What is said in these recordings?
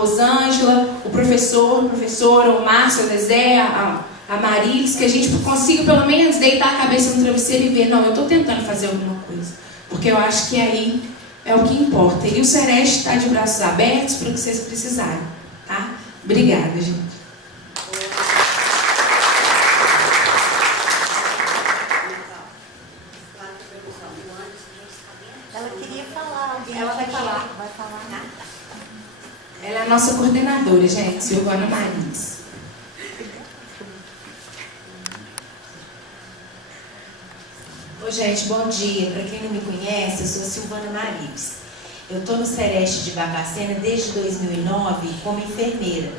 Rosângela, o professor, a professora, o Márcio, a Zezé, a Marilis, que a gente consiga pelo menos deitar a cabeça no travesseiro e ver, não, eu estou tentando fazer alguma coisa. Porque eu acho que aí é o que importa. E o Sereste está de braços abertos para o que vocês precisarem. Tá? Obrigada, gente. Ela queria falar, alguém. Ela vai falar. Vai falar. Ela é a nossa coordenadora, gente, Silvana Marilis. Oi, gente, bom dia. Para quem não me conhece, eu sou Silvana Marilis. Eu estou no Sereste de Barbacena desde 2009 como enfermeira.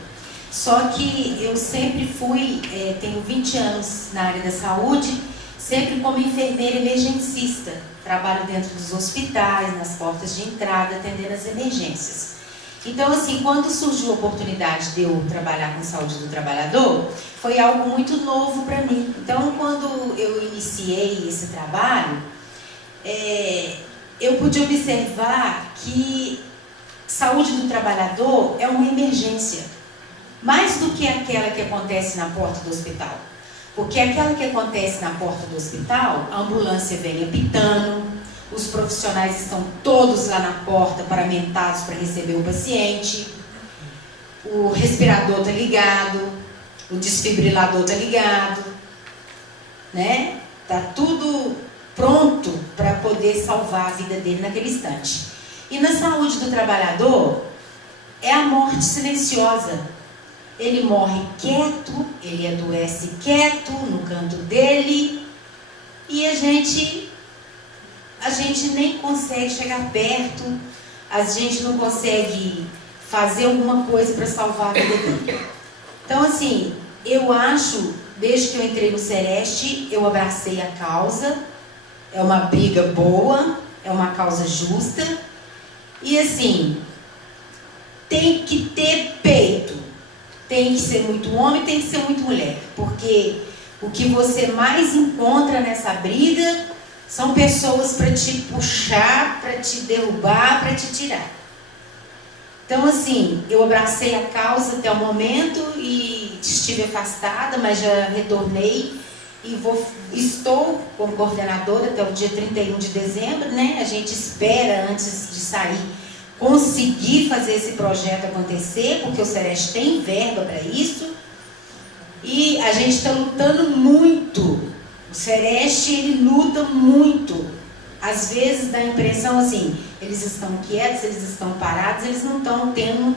Só que eu sempre fui, tenho 20 anos na área da saúde, sempre como enfermeira emergencista. Trabalho dentro dos hospitais, nas portas de entrada, atendendo as emergências. Então, assim, quando surgiu a oportunidade de eu trabalhar com saúde do trabalhador, foi algo muito novo para mim. Então, quando eu iniciei esse trabalho, eu pude observar que saúde do trabalhador é uma emergência, mais do que aquela que acontece na porta do hospital. Porque aquela que acontece na porta do hospital, a ambulância vem apitando, os profissionais estão todos lá na porta paramentados para receber o paciente, o respirador está ligado, o desfibrilador está ligado, né? Está tudo pronto para poder salvar a vida dele naquele instante. E na saúde do trabalhador, é a morte silenciosa. Ele morre quieto, ele adoece quieto, no canto dele, e a gente nem consegue chegar perto, a gente não consegue fazer alguma coisa para salvar a vida dele. Então, assim, eu acho, desde que eu entrei no Sereste, eu abracei a causa, é uma briga boa, é uma causa justa, e assim, tem que ter peito. Tem que ser muito homem, tem que ser muito mulher. Porque o que você mais encontra nessa briga são pessoas para te puxar, para te derrubar, para te tirar. Então, assim, eu abracei a causa até o momento e estive afastada, mas já retornei e estou como coordenadora até o dia 31 de dezembro, né? A gente espera, antes de sair, conseguir fazer esse projeto acontecer, porque o Sereste tem verba para isso, e a gente está lutando muito. O Sereste, ele luta muito. Às vezes dá a impressão assim, eles estão quietos, eles estão parados, eles não estão tendo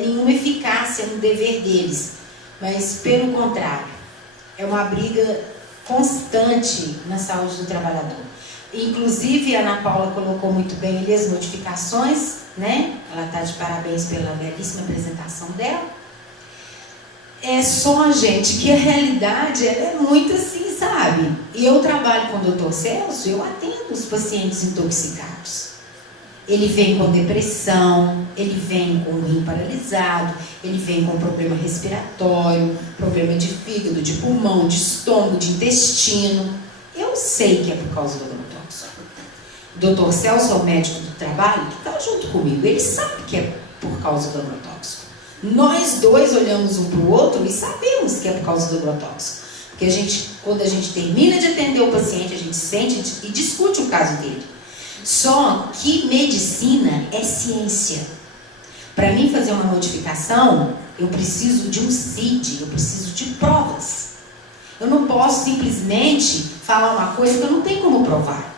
nenhuma eficácia no dever deles. Mas, pelo contrário, é uma briga constante na saúde do trabalhador. Inclusive, a Ana Paula colocou muito bem ali as notificações, né? Ela está de parabéns pela belíssima apresentação dela. É só, gente, que a realidade ela é muito assim, sabe? E eu trabalho com o Dr. Celso, eu atendo os pacientes intoxicados. Ele vem com depressão, ele vem com o rim paralisado, ele vem com problema respiratório, problema de fígado, de pulmão, de estômago, de intestino. Eu sei que é por causa do agrotóxico. O Dr. Celso é o médico do trabalho que está junto comigo. Ele sabe que é por causa do agrotóxico. Nós dois olhamos um para o outro e sabemos que é por causa do agrotóxico. Porque quando a gente termina de atender o paciente, a gente sente e discute o caso dele. Só que medicina é ciência. Para mim fazer uma notificação, eu preciso de um CID, eu preciso de provas. Eu não posso simplesmente falar uma coisa que eu não tenho como provar.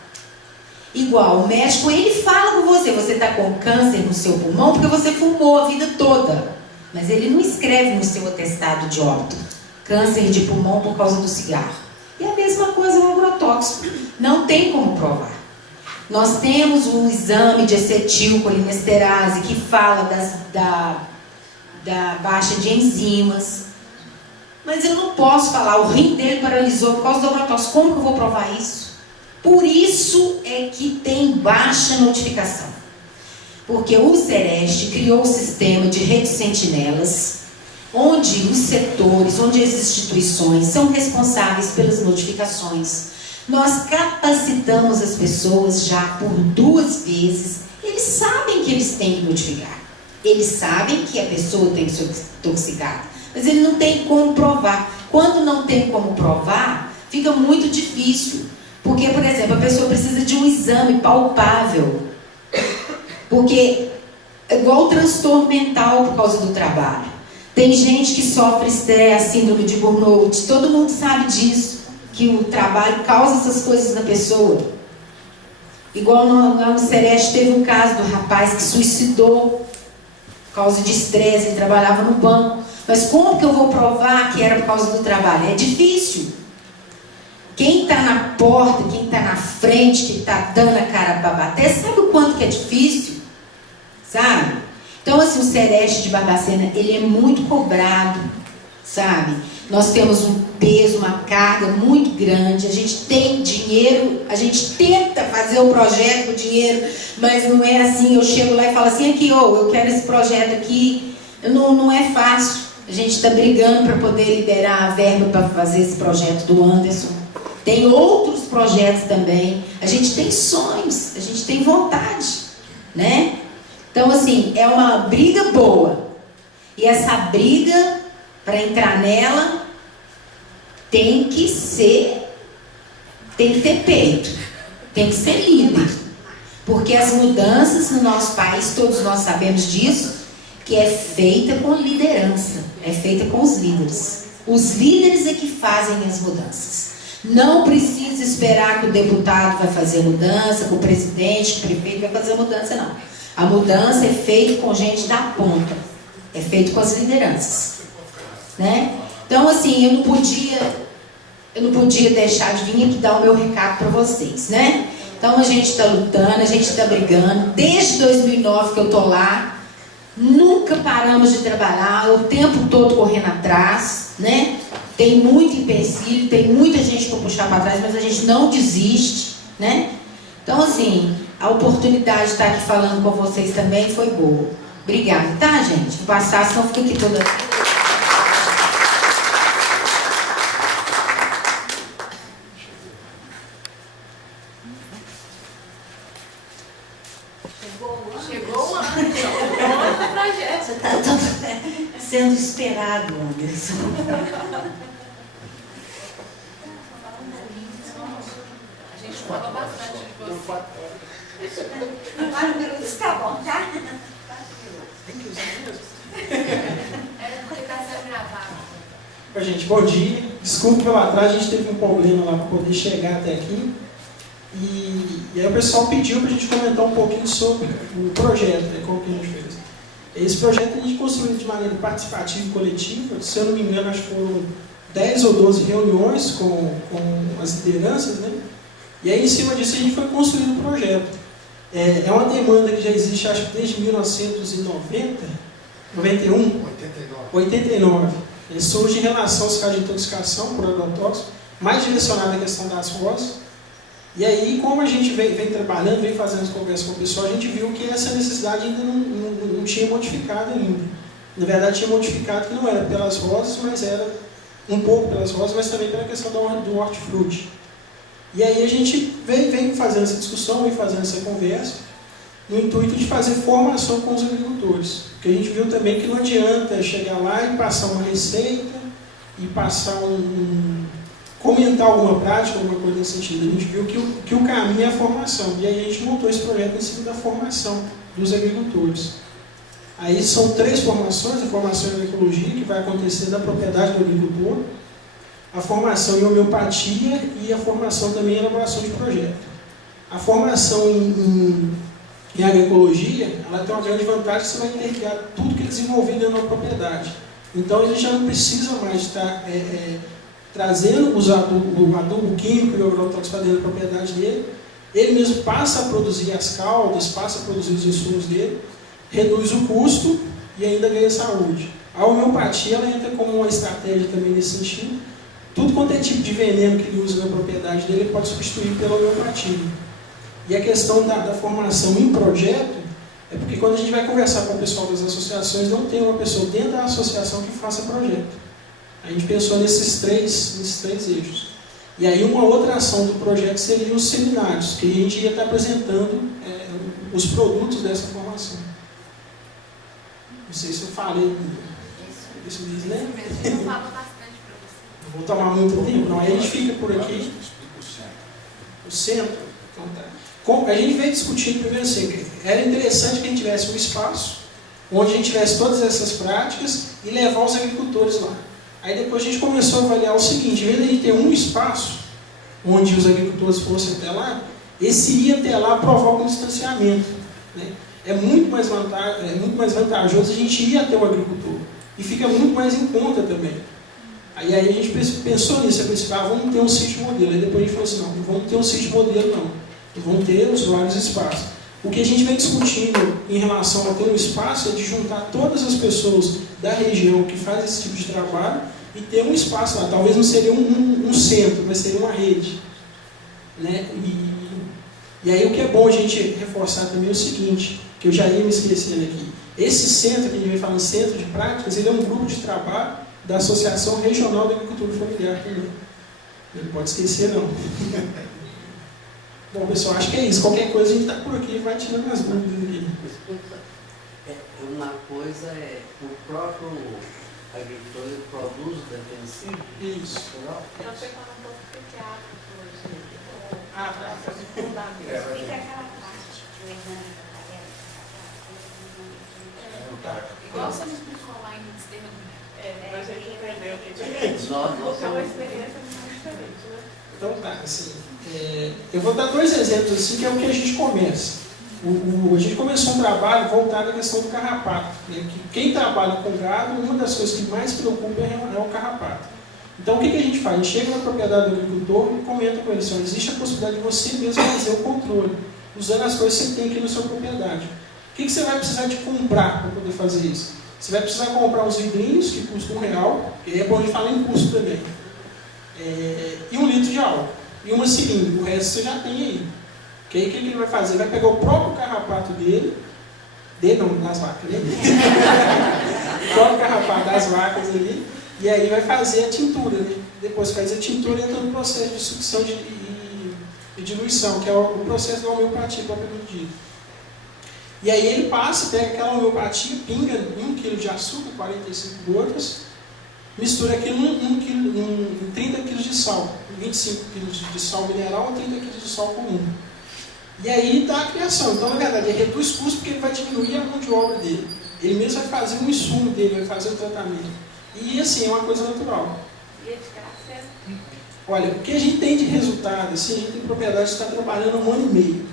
Igual, o médico, ele fala com você está com câncer no seu pulmão porque você fumou a vida toda. Mas ele não escreve no seu atestado de óbito câncer de pulmão por causa do cigarro. E a mesma coisa no agrotóxico. Não tem como provar. Nós temos um exame de acetilcolinesterase que fala da baixa de enzimas. Mas eu não posso falar, o rim dele paralisou por causa do agrotóxico. Como que eu vou provar isso? Por isso é que tem baixa notificação. Porque o Sereste criou o sistema de rede sentinelas, onde os setores, onde as instituições são responsáveis pelas notificações. Nós capacitamos as pessoas já por 2 vezes. Eles sabem que eles têm que notificar. Eles sabem que a pessoa tem que ser intoxicada, mas ele não tem como provar. Quando não tem como provar, fica muito difícil. Porque, por exemplo, a pessoa precisa de um exame palpável. Porque é igual o transtorno mental por causa do trabalho. Tem gente que sofre estresse, síndrome de burnout. Todo mundo sabe disso, que o trabalho causa essas coisas na pessoa. Igual lá no Sereste teve um caso do rapaz que suicidou por causa de estresse. Ele trabalhava no banco. Mas como que eu vou provar que era por causa do trabalho? É difícil. Quem está na porta, quem está na frente, que está dando a cara para bater, sabe o quanto que é difícil? Sabe? Então, assim, o Sereste de Barbacena, ele é muito cobrado, sabe? Nós temos um peso, uma carga muito grande, a gente tem dinheiro, a gente tenta fazer o projeto com dinheiro, mas não é assim, eu chego lá e falo assim, aqui, eu quero esse projeto aqui, não é fácil. A gente está brigando para poder liberar a verba para fazer esse projeto do Anderson. Tem outros projetos também. A gente tem sonhos, a gente tem vontade, né? Então, assim, é uma briga boa. E essa briga, para entrar nela, tem que ter peito, tem que ser líder. Porque as mudanças no nosso país, todos nós sabemos disso, que é feita com liderança, é feita com os líderes. Os líderes é que fazem as mudanças. Não precisa esperar que o deputado vai fazer mudança, que o presidente, que o prefeito vai fazer mudança, não. A mudança é feita com gente da ponta, é feita com as lideranças, né? Então, assim, eu não podia deixar de vir aqui dar o meu recado para vocês, né? Então, a gente está lutando, a gente está brigando, desde 2009 que eu estou lá, nunca paramos de trabalhar, o tempo todo correndo atrás, né? Tem muito empecilho, tem muita gente para puxar para trás, mas a gente não desiste, né? Então, assim, a oportunidade de estar aqui falando com vocês também foi boa. Obrigada, tá, gente? Vou passar, senão fica aqui toda... Chegou o ano. Projeto. Você está sendo esperado, Anderson. A gente fala bastante de você. 4 minutos tá bom, tá? É porque está sendo gravado. Oi, gente, bom dia. Desculpe pelo atraso, a gente teve um problema lá para poder chegar até aqui. E aí o pessoal pediu para a gente comentar um pouquinho sobre o projeto, né, como que a gente fez. Esse projeto a gente construiu de maneira participativa e coletiva. Se eu não me engano, acho que foram 10 ou 12 reuniões com as lideranças, né? E aí, em cima disso, a gente foi construindo o projeto. É uma demanda que já existe, acho que desde 1990, 91? 89. Ele surge em relação aos casos de intoxicação por agrotóxico, mais direcionado à questão das rosas. E aí, como a gente vem trabalhando, vem fazendo as conversas com o pessoal, a gente viu que essa necessidade ainda não tinha modificado ainda. Na verdade, tinha modificado que não era pelas rosas, mas era um pouco pelas rosas, mas também pela questão do hortifruti. E aí a gente vem fazendo essa discussão, vem fazendo essa conversa, no intuito de fazer formação com os agricultores. Porque a gente viu também que não adianta chegar lá e passar uma receita, e passar comentar alguma prática, alguma coisa nesse sentido. A gente viu que o caminho é a formação. E aí a gente montou esse projeto em cima da formação dos agricultores. Aí são 3 formações: a formação em agroecologia, que vai acontecer na propriedade do agricultor, a formação em homeopatia e a formação também em elaboração de projeto. A formação em agroecologia, ela tem uma grande vantagem, que você vai interligar tudo que é desenvolvido dentro da propriedade. Então a gente já não precisa mais estar trazendo o adubo químico e o agrotóxico para dentro da propriedade dele. Ele mesmo passa a produzir as caldas, passa a produzir os insumos dele, reduz o custo e ainda ganha saúde. A homeopatia, ela entra como uma estratégia também nesse sentido. Tudo quanto é tipo de veneno que ele usa na propriedade dele, ele pode substituir pela homeopatia. E a questão da formação em projeto é porque quando a gente vai conversar com o pessoal das associações, não tem uma pessoa dentro da associação que faça projeto. A gente pensou nesses três eixos. E aí uma outra ação do projeto seria os seminários, que a gente ia estar apresentando os produtos dessa formação. Não sei se eu falei isso mesmo, né? Eu falo bastante para você. Não vou tomar muito tempo, não. Aí a gente fica por aqui. O centro. Então tá. A gente veio discutindo primeiro assim, era interessante que a gente tivesse um espaço onde a gente tivesse todas essas práticas e levar os agricultores lá. Aí depois a gente começou a avaliar o seguinte, em vez de a gente ter um espaço onde os agricultores fossem até lá, esse ir até lá provoca um distanciamento. Né? É muito mais vantajoso a gente ir até o agricultor. E fica muito mais em conta também. Aí a gente pensou nisso, vamos ter um sítio modelo. Aí depois a gente falou assim, não vamos ter um sítio modelo não. Vamos ter os vários espaços. O que a gente vem discutindo em relação a ter um espaço é de juntar todas as pessoas da região que fazem esse tipo de trabalho e ter um espaço lá. Talvez não seria um centro, mas seria uma rede. Né? E aí o que é bom a gente reforçar também é o seguinte, que eu já ia me esquecendo aqui. Esse centro, que a gente vem falando centro de práticas, ele é um grupo de trabalho da Associação Regional da Agricultura Familiar também. Não pode esquecer não. Bom, pessoal, acho que é isso. Qualquer coisa a gente está por aqui e vai tirando as dúvidas aqui. Uma coisa é o próprio agricultor ele produz o defensivo. Isso. Eu sei falar um pouco do teatro hoje. Ah, tá. Fica aquela parte que o Hernani igual você me explicou lá em Desterro. Mas a gente entendeu o que é diferente. É uma experiência muito diferente, né? Então tá, assim, eu vou dar dois exemplos assim, que é o que a gente começa. A gente começou um trabalho voltado à questão do carrapato. Né? Que quem trabalha com gado, uma das coisas que mais preocupa é o carrapato. Então o que a gente faz? A gente chega na propriedade do agricultor e comenta com ele, assim, existe a possibilidade de você mesmo fazer o controle, usando as coisas que você tem aqui na sua propriedade. O que você vai precisar de comprar para poder fazer isso? Você vai precisar comprar uns vidrinhos, que custam R$1, que é bom a gente falar em custo também. E 1 litro de álcool. E uma seringa. O resto você já tem aí. Que aí o que ele vai fazer? Vai pegar o próprio carrapato dele não, das vacas, né? O próprio carrapato das vacas ali. E aí vai fazer a tintura, né? Depois faz a tintura, entra no processo de sucção e diluição, que é o processo da homeopatia propriamente dito. E aí ele passa, pega aquela homeopatia, pinga 1 kg de açúcar, 45 gotas, mistura aquilo em 30 kg de sal, 25 kg de sal mineral ou 30 kg de sal comum. E aí dá a criação. Então, na verdade, ele reduz custo porque ele vai diminuir a mão de obra dele. Ele mesmo vai fazer um insumo dele, vai fazer o tratamento. E assim, é uma coisa natural. E é de graça? Olha, o que a gente tem de resultado, assim, a gente tem propriedade que está trabalhando 1 ano e meio.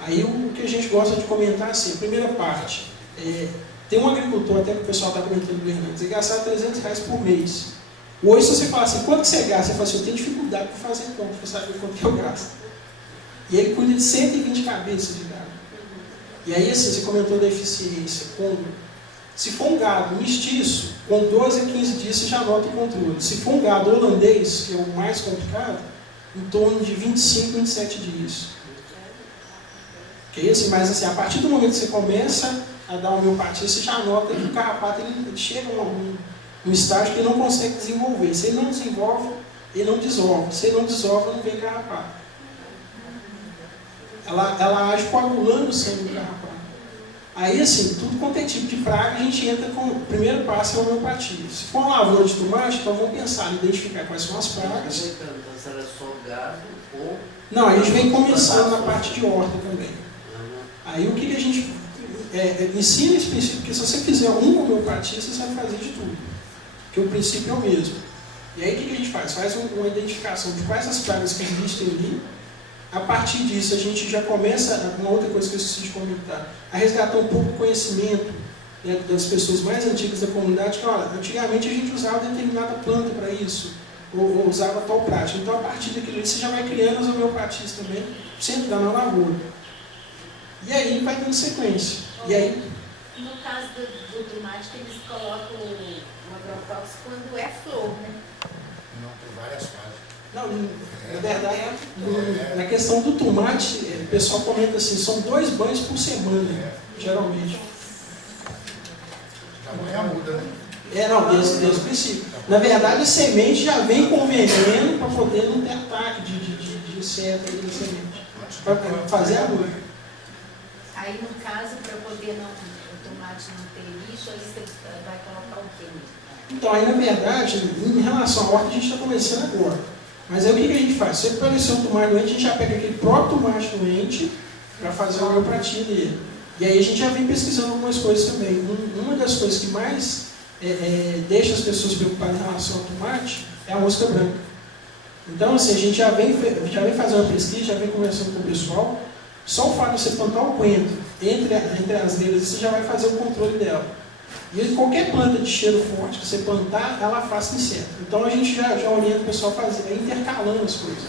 Aí o que a gente gosta de comentar assim, a primeira parte, tem um agricultor, até que o pessoal está comentando do Hernandes, ele gasta R$300 por mês. Hoje, se você falar assim, quanto que você gasta? Você fala assim, eu tenho dificuldade para fazer conta, para saber quanto que eu gasto. E ele cuida de 120 cabeças de gado. E aí, assim, você comentou da eficiência. Se for um gado mestiço, com 12 a 15 dias você já nota o controle. Se for um gado holandês, que é o mais complicado, em torno de 25 a 27 dias. Assim, mas assim, a partir do momento que você começa a dar homeopatia, você já nota que o carrapato ele chega a um estágio que ele não consegue desenvolver. Se ele não desenvolve, ele não desova. Se ele não desova, não vem carrapato. Ela age coagulando o sangue do carrapato. Aí, assim, tudo quanto é tipo de praga, a gente entra com o primeiro passo é a homeopatia. Se for uma lavoura de tomate, então vamos pensar em identificar quais são as pragas. Se era só gado ou... Não, a gente vem começando na parte de horta também. Aí o que a gente ensina esse princípio, porque se você fizer uma homeopatia, você sabe fazer de tudo. Porque o princípio é o mesmo. E aí o que a gente faz? Faz uma identificação de quais as pragas que existem ali. A partir disso a gente já começa, uma outra coisa que eu esqueci de comentar, a resgatar um pouco do conhecimento, né, das pessoas mais antigas da comunidade, que olha, antigamente a gente usava determinada planta para isso, ou usava tal prática. Então a partir daquilo ali você já vai criando as homeopatias também, sempre dá na lavoura. E aí vai dando sequência. E aí, no caso do tomate, eles colocam o agrotóxico quando é flor, né? Não, tem várias fases. não, na verdade, na questão do tomate, o pessoal comenta assim, são 2 banhos por semana, geralmente. Já amanhã muda, né? Não, desde o princípio. Na verdade, a semente já vem com veneno para poder não ter ataque de inseto aí na semente. Para fazer a muda. Aí, no caso, para poder o tomate tomate não ter lixo, aí você vai colocar o quê? Então, aí na verdade, em relação à horta, a gente está começando agora. Mas aí o que a gente faz? Se aparecer um tomate doente, a gente já pega aquele próprio tomate doente para fazer o homeopatia dele. E aí a gente já vem pesquisando algumas coisas também. Uma das coisas que mais deixa as pessoas preocupadas em relação ao tomate é a mosca branca. Então, assim, a gente já vem fazendo uma pesquisa, já vem conversando com o pessoal. Só o fato de você plantar um coentro entre as neiras, você já vai fazer o controle dela. E qualquer planta de cheiro forte que você plantar, ela afasta inseto. Então a gente já orienta o pessoal a fazer, intercalando as coisas.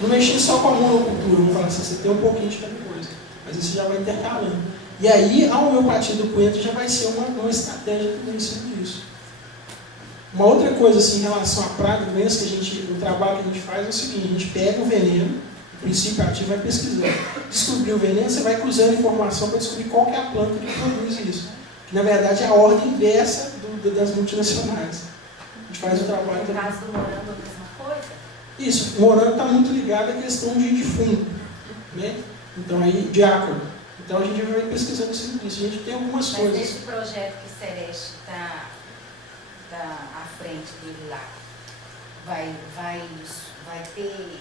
Não mexer só com a monocultura, vamos falar assim, você tem um pouquinho de cada coisa. Mas isso já vai intercalando. E aí a homeopatia do coentro já vai ser uma estratégia também em cima disso. Uma outra coisa assim, em relação à praga, doença, o trabalho que a gente faz é o seguinte, a gente pega o veneno, o princípio ativo, vai pesquisando. Descobrir o veneno, você vai cruzando informação para descobrir qual que é a planta que produz isso. Na verdade, é a ordem inversa das multinacionais. A gente faz o trabalho... No caso do morango, a mesma coisa? Isso, o morango está muito ligado à questão de fundo, né? Então, aí, de ácaro. Então, a gente vai pesquisando isso. A gente tem algumas coisas... Mas nesse projeto que o Sereste está à frente dele lá, vai ter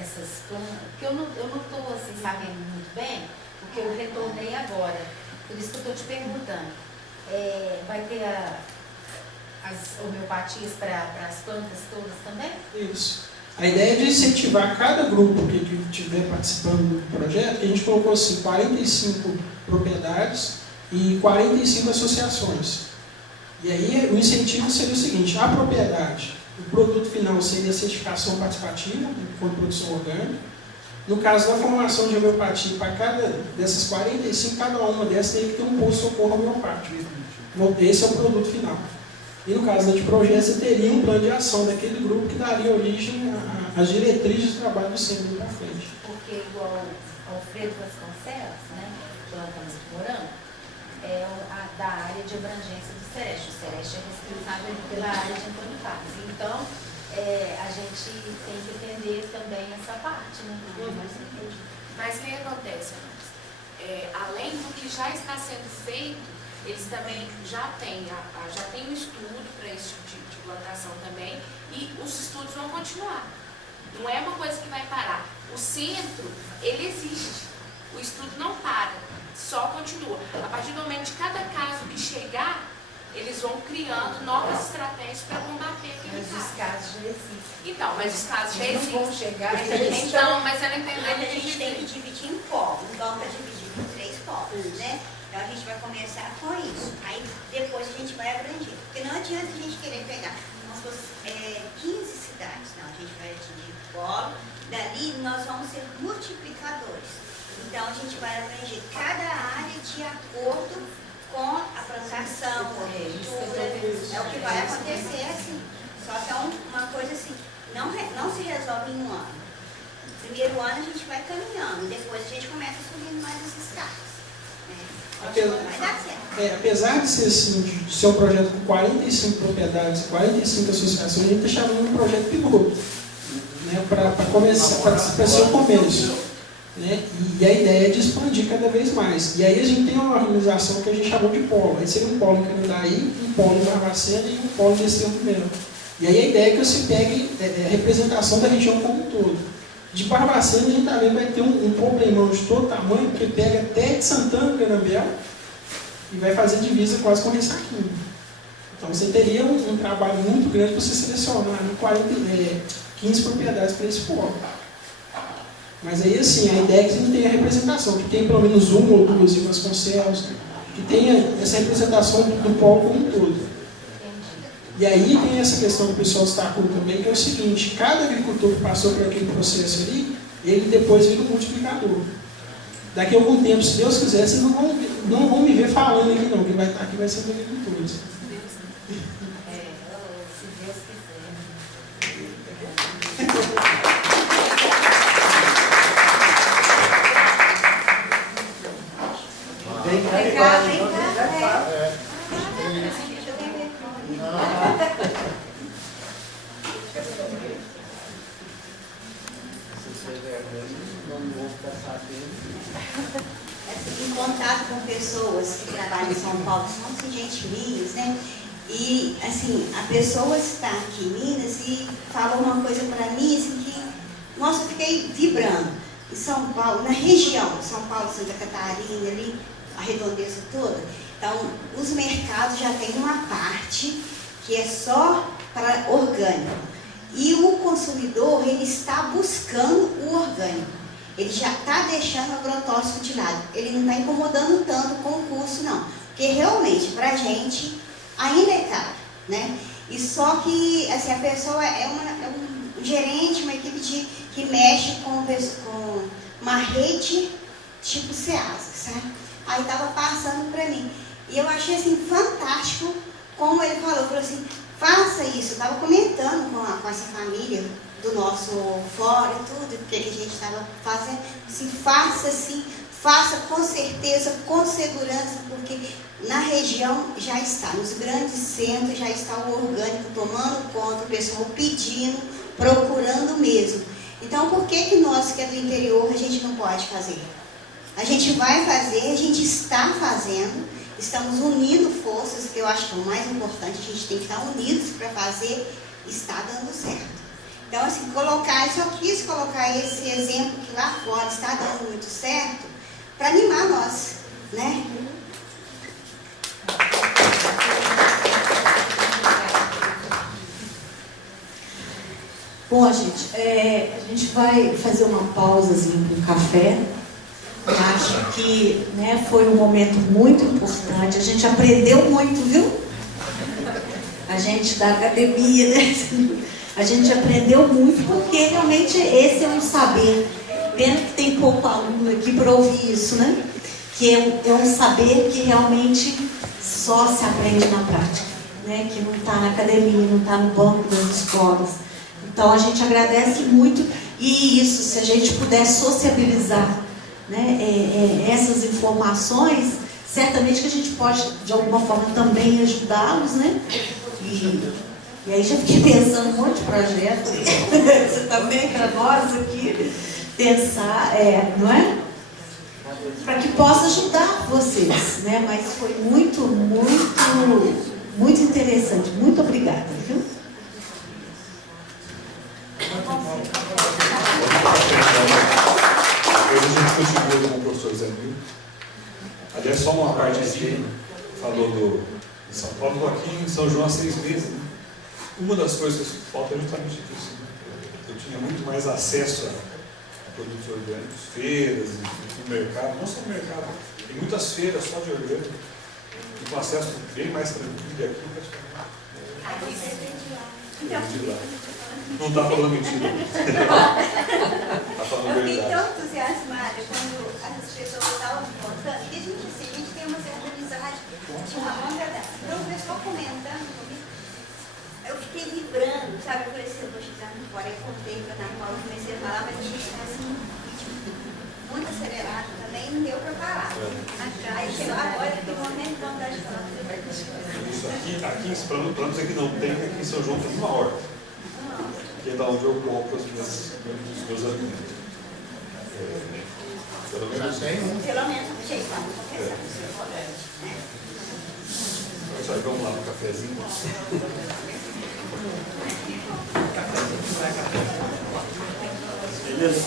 essas plantas... Porque eu não estou assim, sabendo muito bem, porque eu retornei agora. Por isso que eu estou te perguntando. Vai ter as homeopatias para as plantas todas também? Isso. A ideia é de incentivar cada grupo que estiver participando do projeto, que a gente colocou assim, 45 propriedades e 45 associações. E aí o incentivo seria o seguinte, a propriedade, o produto final seria a certificação participativa, enquanto produção orgânica. No caso da formação de homeopatia, para cada dessas 45, cada uma dessas tem que ter um posto de socorro homeopático. Esse é o produto final. E no caso de projeto, você teria um plano de ação daquele grupo que daria origem às diretrizes de trabalho do centro para frente. Porque igual Alfredo Vasconcelos, né, plantamos de morango, é da área de abrangência do Sereste. O Sereste é responsável pela área de Antônio Carlos. Então, a gente tem que entender também essa parte, né? Mas o que acontece? Além do que já está sendo feito, eles também já têm um estudo para esse tipo de plantação também, e os estudos vão continuar. Não é uma coisa que vai parar. O centro, ele existe. O estudo não para, só continua. A partir do momento de cada caso que chegar, eles vão criando novas estratégias para combater aquele Mas os casos já existem. Então, mas os casos já existem. Vão chegar, mas ela entendeu. Mas a gente tem que dividir em polos, então para dividir em 3 polos, né? Então a gente vai começar com isso. Aí depois a gente vai abranger. Porque não adianta a gente querer pegar como se fosse 15 cidades. Não, a gente vai atingir o polo. Dali nós vamos ser multiplicadores. Então a gente vai abranger cada área de acordo com a plantação, com a cultura. É o que vai acontecer assim. Só que é uma coisa assim, não se resolve em um ano. No primeiro ano a gente vai caminhando, depois a gente começa subindo mais as escadas. Vai dar certo. Apesar de ser, assim, de ser um projeto com 45 propriedades, 45 associações, a gente está chamando um projeto piloto, né, para começar, para ser o começo. Né, e a ideia é de expandir cada vez mais. E aí a gente tem uma organização que a gente chamou de polo. Aí seria um polo em Canandaí, um polo em Barbacena e um polo em Desterro do Melo. E aí a ideia é que você pegue a representação da região como um todo. De Barbacena a gente também vai ter um problemão de todo tamanho, porque pega até de Santana do Canambel e vai fazer divisa quase com Ressaquinho. Então você teria um trabalho muito grande para você selecionar 15 propriedades para esse polo. Mas aí assim, a ideia é que a gente tenha a representação, que tenha pelo menos uma ou duas em Vasconcelos, que tenha essa representação do polo como um todo. E aí tem essa questão que o pessoal destacou também, que é o seguinte, cada agricultor que passou por aquele processo ali, ele depois vira um multiplicador. Daqui a algum tempo, se Deus quiser, vocês não vão me ver falando aqui não, quem vai estar aqui vai ser os agricultores. Se Deus Vem cá. Essa em contato com pessoas que trabalham em São Paulo, são assim, gente Minas, né? E, assim, a pessoa está aqui em Minas e falou uma coisa para mim, assim, que, nossa, eu fiquei vibrando. Em São Paulo, na região, São Paulo, Santa Catarina, ali, a redondeza toda. Então, os mercados já têm uma parte que é só para orgânico. E o consumidor, ele está buscando o orgânico. Ele já está deixando o agrotóxico de lado. Ele não está incomodando tanto com o custo, não. Porque realmente, para a gente, ainda é caro, né? E só que, assim, a pessoa é um gerente, uma equipe que mexe com uma rede tipo Ceasa, sabe? Aí estava passando para mim. E eu achei, assim, fantástico como ele falou assim, faça isso. Eu estava comentando com essa família do nosso fórum e tudo, que a gente estava fazendo, assim, faça com certeza, com segurança, porque na região já está, nos grandes centros já está o orgânico tomando conta, o pessoal pedindo, procurando mesmo. Então, por que nós que é do interior a gente não pode fazer? A gente vai fazer, a gente está fazendo, estamos unindo forças, que eu acho que é o mais importante, a gente tem que estar unidos para fazer, está dando certo. Então, assim, eu só quis colocar esse exemplo que lá fora está dando muito certo, para animar nós, né? Bom, gente, a gente vai fazer uma pausazinha para o café. Eu acho que, né, foi um momento muito importante. A gente aprendeu muito, viu? A gente da academia, né? A gente aprendeu muito porque realmente esse é um saber. Pena que tem pouco aluno aqui para ouvir isso, né? Que é um saber que realmente só se aprende na prática, né? Que não está na academia, não está no banco das escolas. Então a gente agradece muito e isso, se a gente puder sociabilizar, né, essas informações, certamente que a gente pode de alguma forma também ajudá-los, né? E aí já fiquei pensando um monte de projetos. Você também para nós aqui pensar, não é? Para que possa ajudar vocês, né? Mas foi muito, muito, muito interessante. Muito obrigada, viu? Depois a gente continua com o professor Zé Mil. Aliás, só uma parte aqui, falou de São Paulo, estou aqui em São João há 6 meses. Né? Uma das coisas que falta é justamente isso. Né? Eu tinha muito mais acesso a produtos orgânicos, feiras, no mercado, não só no mercado, tem muitas feiras só de orgânico, e com acesso bem mais tranquilo aqui, não está falando mentira. Está falando Eu fiquei verdade. tão entusiasmada quando as pessoas estavam me contando, que a gente tem uma certa amizade de uma longa data. Então o pessoal comentando comigo, eu fiquei vibrando, sabe? Eu falei assim, eu vou chegar no fora, eu contei para a Ana Paula, comecei a falar, mas a gente está assim, muito acelerado também, não deu para parar. Aí chegou agora, eu fiquei morrendo de vontade de falar. Isso aqui em planos é que não tem, aqui em São João tem uma horta. Que é da onde eu compro os meus alimentos. Pelo menos Pelo menos, já estamos começando. É isso aí, vamos lá no cafezinho. Beleza?